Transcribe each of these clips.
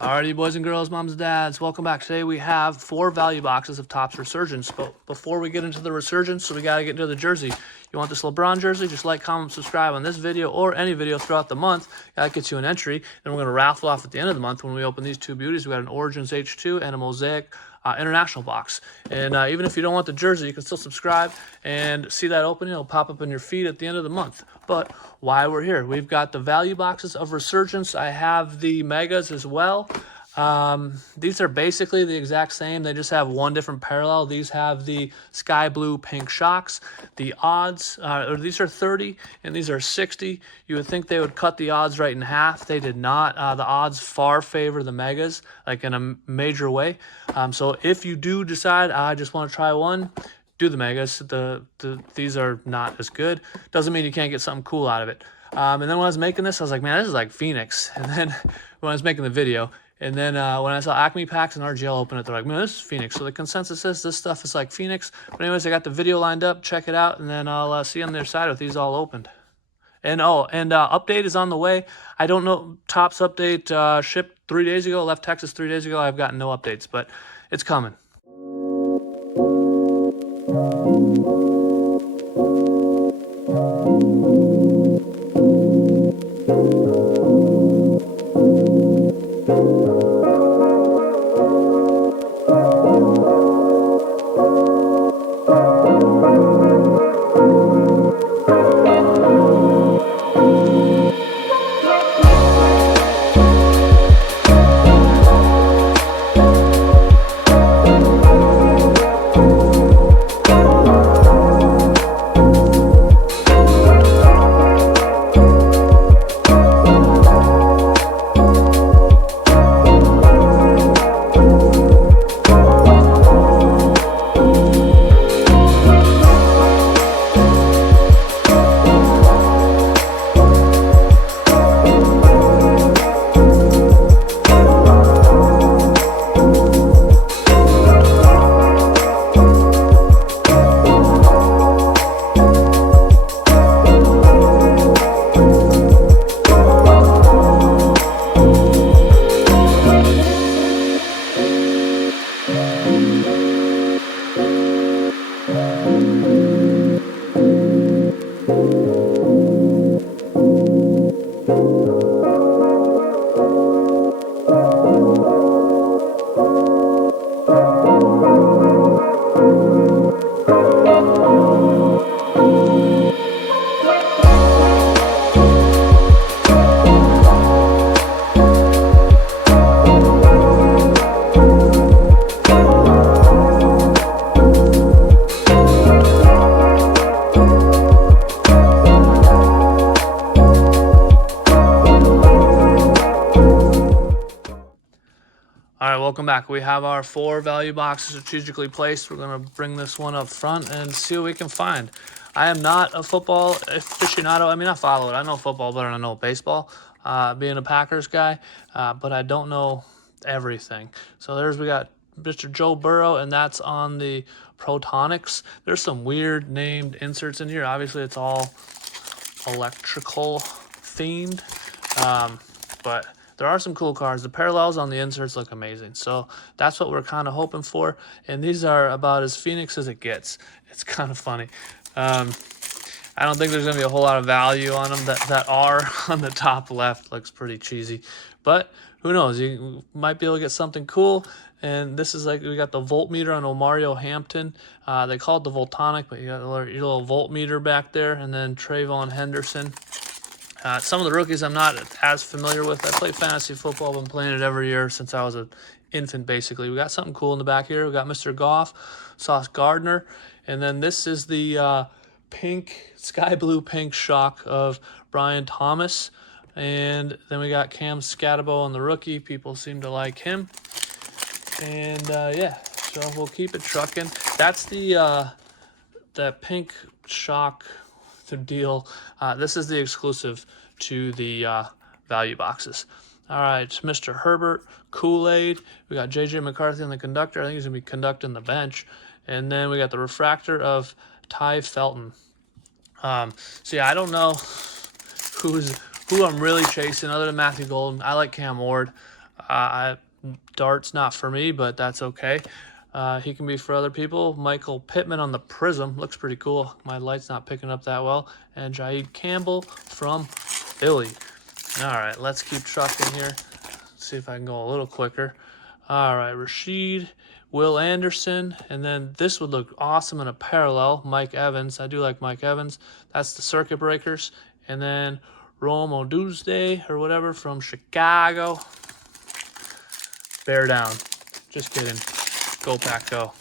Alrighty, boys and girls, moms and dads, welcome back. Today we have 4 value boxes of Topps Resurgence. But before we get into the Resurgence, so we got to get into the jersey. You want this LeBron jersey? Just like, comment, subscribe on this video or any video throughout the month. That gets you an entry. Then we're going to raffle off at the end of the month when we open these two beauties. We got an Origins H2 and a Mosaic international box. And even if you don't want the jersey, you can still subscribe and see that opening. It'll pop up in your feed at the end of the month. But why we're here, we've got the value boxes of Resurgence. I have the megas as well. These are basically the exact same. They just have one different parallel. These have the sky blue pink shocks. The odds, these are 30 and these are 60. You would think they would cut the odds right in half. They did not. The odds far favor the megas, like in a major way. So if you do decide, I just want to try one, do the megas. These are not as good. Doesn't mean you can't get something cool out of it. And then when I was making this, I was like, man, this is like Phoenix. And then when I was making the video, and then when I saw Acme Packs and RGL open it, they're like, man, this is Phoenix. So the consensus is this stuff is like Phoenix. But anyways, I got the video lined up. Check it out. And then I'll see you on the other side with these all opened. And update is on the way. I don't know. Topps update shipped 3 days ago. Left Texas 3 days ago. I've gotten no updates, but it's coming. All right, welcome back. We have our 4 value boxes strategically placed. We're going to bring this one up front and see what we can find. I am not a football aficionado. I mean, I follow it. I know football better than I know baseball, being a Packers guy, but I don't know everything. So we got Mr. Joe Burrow, and that's on the Protonics. There's some weird named inserts in here. Obviously, it's all electrical themed, but there are some cool cards. The parallels on the inserts look amazing. So that's what we're kind of hoping for. And these are about as Phoenix as it gets. It's kind of funny. I don't think there's going to be a whole lot of value on them. That R on the top left looks pretty cheesy. But who knows? You might be able to get something cool. And this is like, we got the voltmeter on Omario Hampton. They call it the Voltonic, but you got your little voltmeter back there. And then Trayvon Henderson. Some of the rookies I'm not as familiar with. I play fantasy football. I've been playing it every year since I was an infant, basically. We got something cool in the back here. We got Mr. Goff, Sauce Gardner, and then this is the pink, sky blue pink shock of Brian Thomas. And then we got Cam Scatabo on the rookie. People seem to like him. And yeah, so we'll keep it trucking. That's the pink shock deal. This is the exclusive to the value boxes. All right, Mr. Herbert, Kool-Aid. We got J.J. McCarthy on the conductor. I think he's going to be conducting the bench. And then we got the refractor of Ty Felton. So, yeah, I don't know who I'm really chasing other than Matthew Golden. I like Cam Ward. Dart's not for me, but that's okay. He can be for other people. Michael Pittman on the Prism. Looks pretty cool. My light's not picking up that well. And Jaid Campbell from Philly. All right, let's keep trucking here. See if I can go a little quicker. All right, Rashid, Will Anderson, and then this would look awesome in a parallel. Mike Evans. I do like Mike Evans. That's the Circuit Breakers. And then Rome Oduzde or whatever from Chicago. Bear down. Just kidding. Go Pack Go.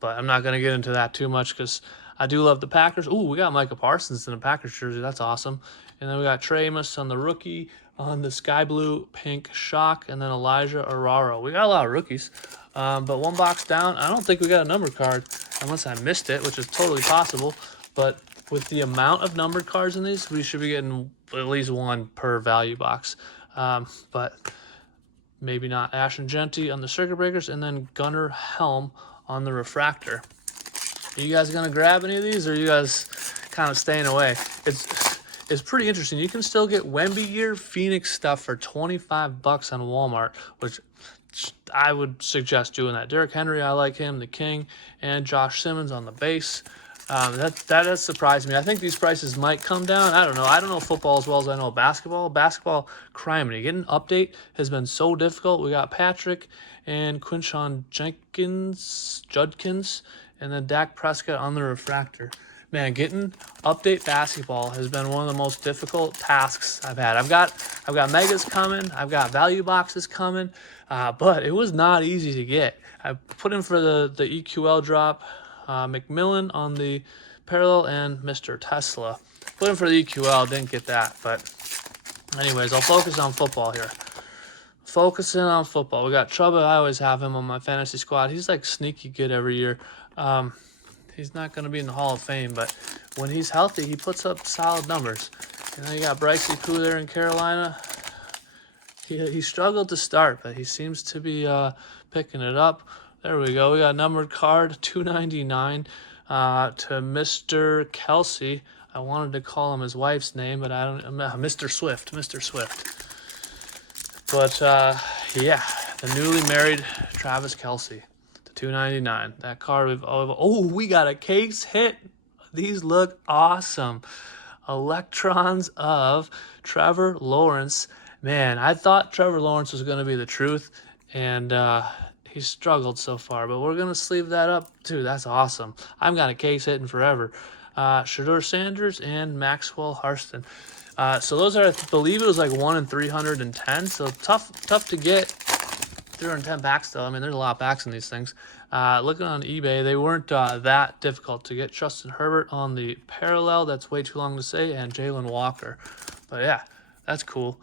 But I'm not going to get into that too much because I do love the Packers. Ooh, we got Micah Parsons in a Packers jersey. That's awesome. And then we got Trey Amos on the rookie on the sky blue pink shock, and then Elijah Araro. We got a lot of rookies. But one box down, I don't think we got a numbered card unless I missed it, which is totally possible. But with the amount of numbered cards in these, we should be getting at least one per value box. But maybe not. Ashton Jeanty on the Circuit Breakers, and then Gunnar Helm on the Refractor. Are you guys going to grab any of these, or are you guys kind of staying away? It's pretty interesting. You can still get Wemby Year Phoenix stuff for $25 on Walmart, which I would suggest doing that. Derrick Henry, I like him, the King, and Josh Simmons on the base. That has surprised me. I think these prices might come down. I don't know. I don't know football as well as I know basketball. Basketball, criminy. Getting an update has been so difficult. We got Patrick and Quinshon Judkins, and then Dak Prescott on the Refractor. Man, getting update basketball has been one of the most difficult tasks I've had. I've got megas coming. I've got value boxes coming, but it was not easy to get. I put in for the EQL drop. McMillan on the parallel and Mr. Tesla. Put in for the EQL, didn't get that. But anyways, I'll focus on football here. Focusing on football. We got Chuba. I always have him on my fantasy squad. He's like sneaky good every year. He's not going to be in the Hall of Fame, but when he's healthy, he puts up solid numbers. And then you got Brycey Koo there in Carolina. He struggled to start, but he seems to be picking it up. There we go. We got a numbered card, $2.99 to Mr. Kelsey. I wanted to call him his wife's name, but I don't. Mr. Swift. But yeah, the newly married Travis Kelsey, the $2.99. That card we got a case hit. These look awesome. Electrons of Trevor Lawrence. Man, I thought Trevor Lawrence was going to be the truth, and he's struggled so far, but we're going to sleeve that up too. That's awesome. I've got a case hitting forever. Shedeur Sanders and Maxwell Harston. So those are, I believe it was like 1 in 310. So tough to get. 310 packs though. I mean, there's a lot of packs in these things. Looking on eBay, they weren't that difficult to get. Justin Herbert on the parallel. That's way too long to say. And Jalen Walker. But yeah, that's cool.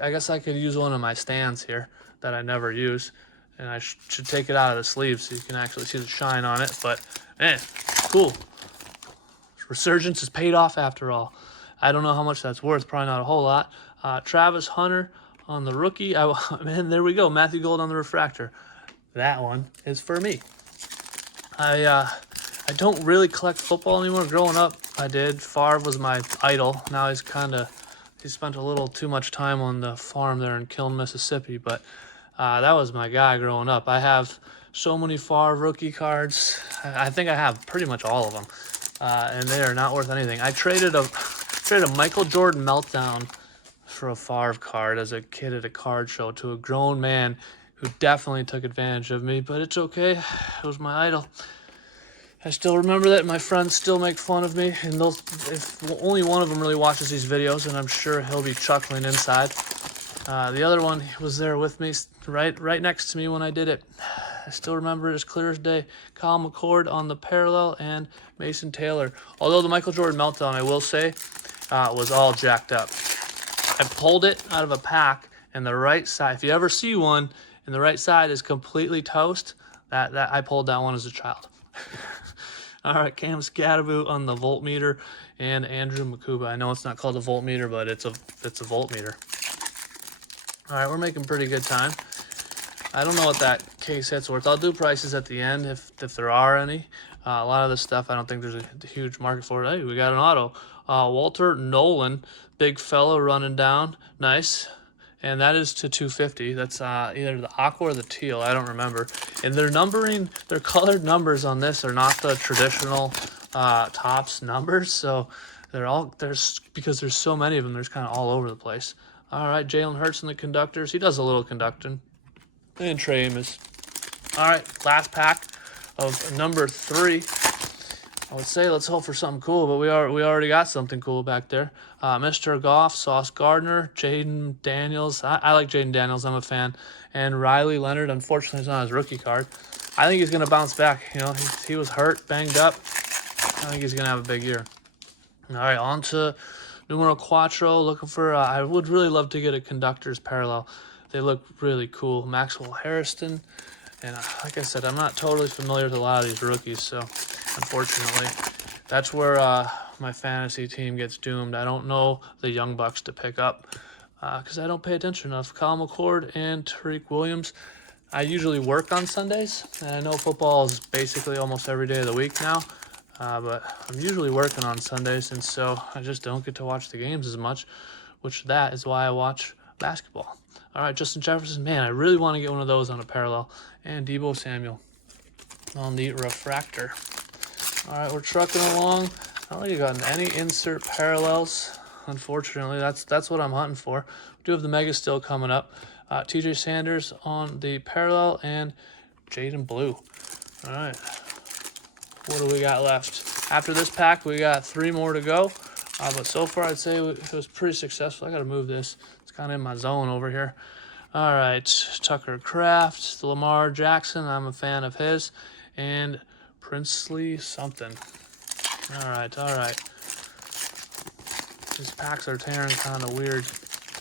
I guess I could use one of my stands here that I never use. And I should take it out of the sleeve so you can actually see the shine on it. But, man, cool. Resurgence is paid off after all. I don't know how much that's worth. Probably not a whole lot. Travis Hunter on the rookie. Man, there we go. Matthew Gold on the Refractor. That one is for me. I don't really collect football anymore. Growing up, I did. Favre was my idol. Now he spent a little too much time on the farm there in Kiln, Mississippi. But that was my guy growing up. I have so many Favre rookie cards. I think I have pretty much all of them, and they are not worth anything. I traded a Michael Jordan meltdown for a Favre card as a kid at a card show to a grown man who definitely took advantage of me, but it's okay. It was my idol. I still remember that. My friends still make fun of me, and if only one of them really watches these videos, and I'm sure he'll be chuckling inside. The other one was there with me, right next to me when I did it. I still remember it as clear as day. Kyle McCord on the parallel and Mason Taylor. Although the Michael Jordan meltdown, I will say, was all jacked up. I pulled it out of a pack, and the right side, if you ever see one, and the right side is completely toast, that I pulled that one as a child. All right, Cam Scatterboot on the voltmeter and Andrew Makuba. I know it's not called a voltmeter, but it's a voltmeter. All right, we're making pretty good time. I don't know what that case hit's worth. I'll do prices at the end if there are any. A lot of this stuff, I don't think there's a huge market for it. Hey, we got an auto. Walter Nolan, big fellow running down. Nice. and that is to 250. That's either the aqua or the teal. I don't remember. And their numbering, their colored numbers on this are not the traditional Topps numbers. So because there's so many of them, there's kind of all over the place. All right, Jalen Hurts in the conductors. He does a little conducting. And Trey Amos. All right, last pack of number 3. I would say let's hope for something cool, but we already got something cool back there. Mr. Goff, Sauce Gardner, Jaden Daniels. I like Jaden Daniels. I'm a fan. And Riley Leonard. Unfortunately, it's not his rookie card. I think he's going to bounce back. You know, he was hurt, banged up. I think he's going to have a big year. All right, on to numero 4. Looking for, I would really love to get a conductor's parallel. They look really cool. Maxwell Harrison. And like I said, I'm not totally familiar with a lot of these rookies, so unfortunately, that's where my fantasy team gets doomed. I don't know the young bucks to pick up because I don't pay attention enough. Kyle McCord and Tariq Williams. I usually work on Sundays, and I know football is basically almost every day of the week now, but I'm usually working on Sundays, and so I just don't get to watch the games as much, which that is why I watch basketball. All right, Justin Jefferson. Man, I really want to get one of those on a parallel. And Deebo Samuel on the refractor. All right, we're trucking along. I don't think you got any insert parallels. Unfortunately, that's what I'm hunting for. We do have the Mega still coming up. TJ Sanders on the parallel and Jaden Blue. All right, what do we got left? After this pack, we got 3 more to go. But so far, I'd say it was pretty successful. I got to move this. It's kind of in my zone over here. All right, Tucker Kraft, Lamar Jackson. I'm a fan of his. And Princely something. All right. These packs are tearing kind of weird,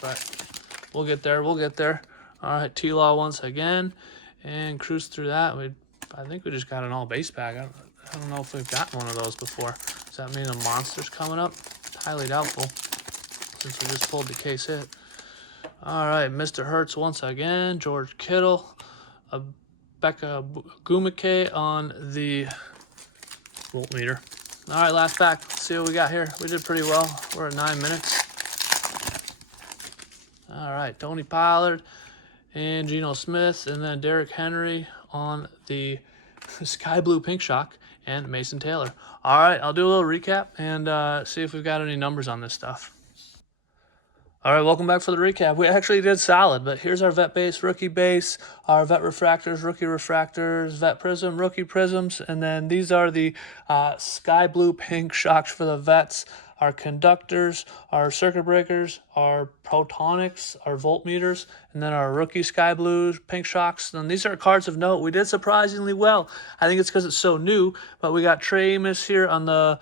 but we'll get there. All right, T-Law once again. And cruise through that. I think we just got an all-base pack. I don't know if we've gotten one of those before. Does that mean a monster's coming up? Highly doubtful, since we just pulled the case hit. All right, Mr. Hurts once again. George Kittle. Becca Gumake on the voltmeter. All right, last pack. Let's see what we got here. We did pretty well. We're at 9 minutes. All right, Tony Pollard and Geno Smith, and then Derrick Henry on the Sky Blue Pink Shock, and Mason Taylor. All right, I'll do a little recap and see if we've got any numbers on this stuff. All right, welcome back for the recap. We actually did solid, but here's our vet base, rookie base, our vet refractors, rookie refractors, vet prism, rookie prisms, and then these are the Sky Blue Pink Shocks for the vets, our conductors, our circuit breakers, our protonics, our voltmeters, and then our rookie Sky Blue Pink Shocks. And these are cards of note. We did surprisingly well. I think it's because it's so new, but we got Trey Amos here on the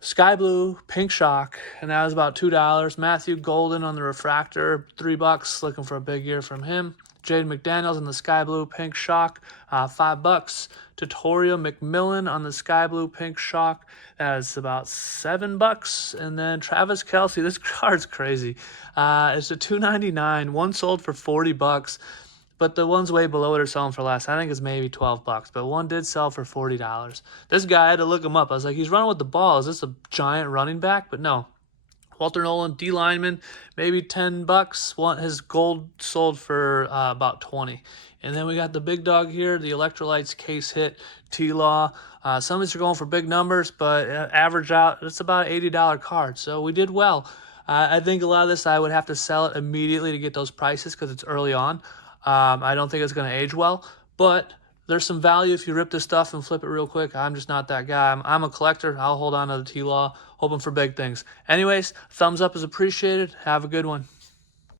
Sky Blue Pink Shock, and that was about $2. Matthew Golden on the refractor, $3. Looking for a big year from him. Jaden McDaniels on the Sky Blue Pink Shock, $5. Tetairoa McMillan on the Sky Blue Pink Shock, that is about $7. And then Travis Kelce, this card's crazy. It's a $2.99. One sold for $40. But the ones way below it are selling for less. I think it's maybe $12, but one did sell for $40. This guy, I had to look him up. I was like, he's running with the ball. Is this a giant running back? But no. Walter Nolan, D lineman, maybe $10. His gold sold for about $20. And then we got the big dog here, the Electro Lights case hit, T-Law. Some of these are going for big numbers, but average out, it's about an $80 card. So we did well. I think a lot of this, I would have to sell it immediately to get those prices because it's early on. I don't think it's going to age well, but there's some value if you rip this stuff and flip it real quick. I'm just not that guy. I'm a collector. I'll hold on to the T-Law, hoping for big things. Anyways, thumbs up is appreciated. Have a good one.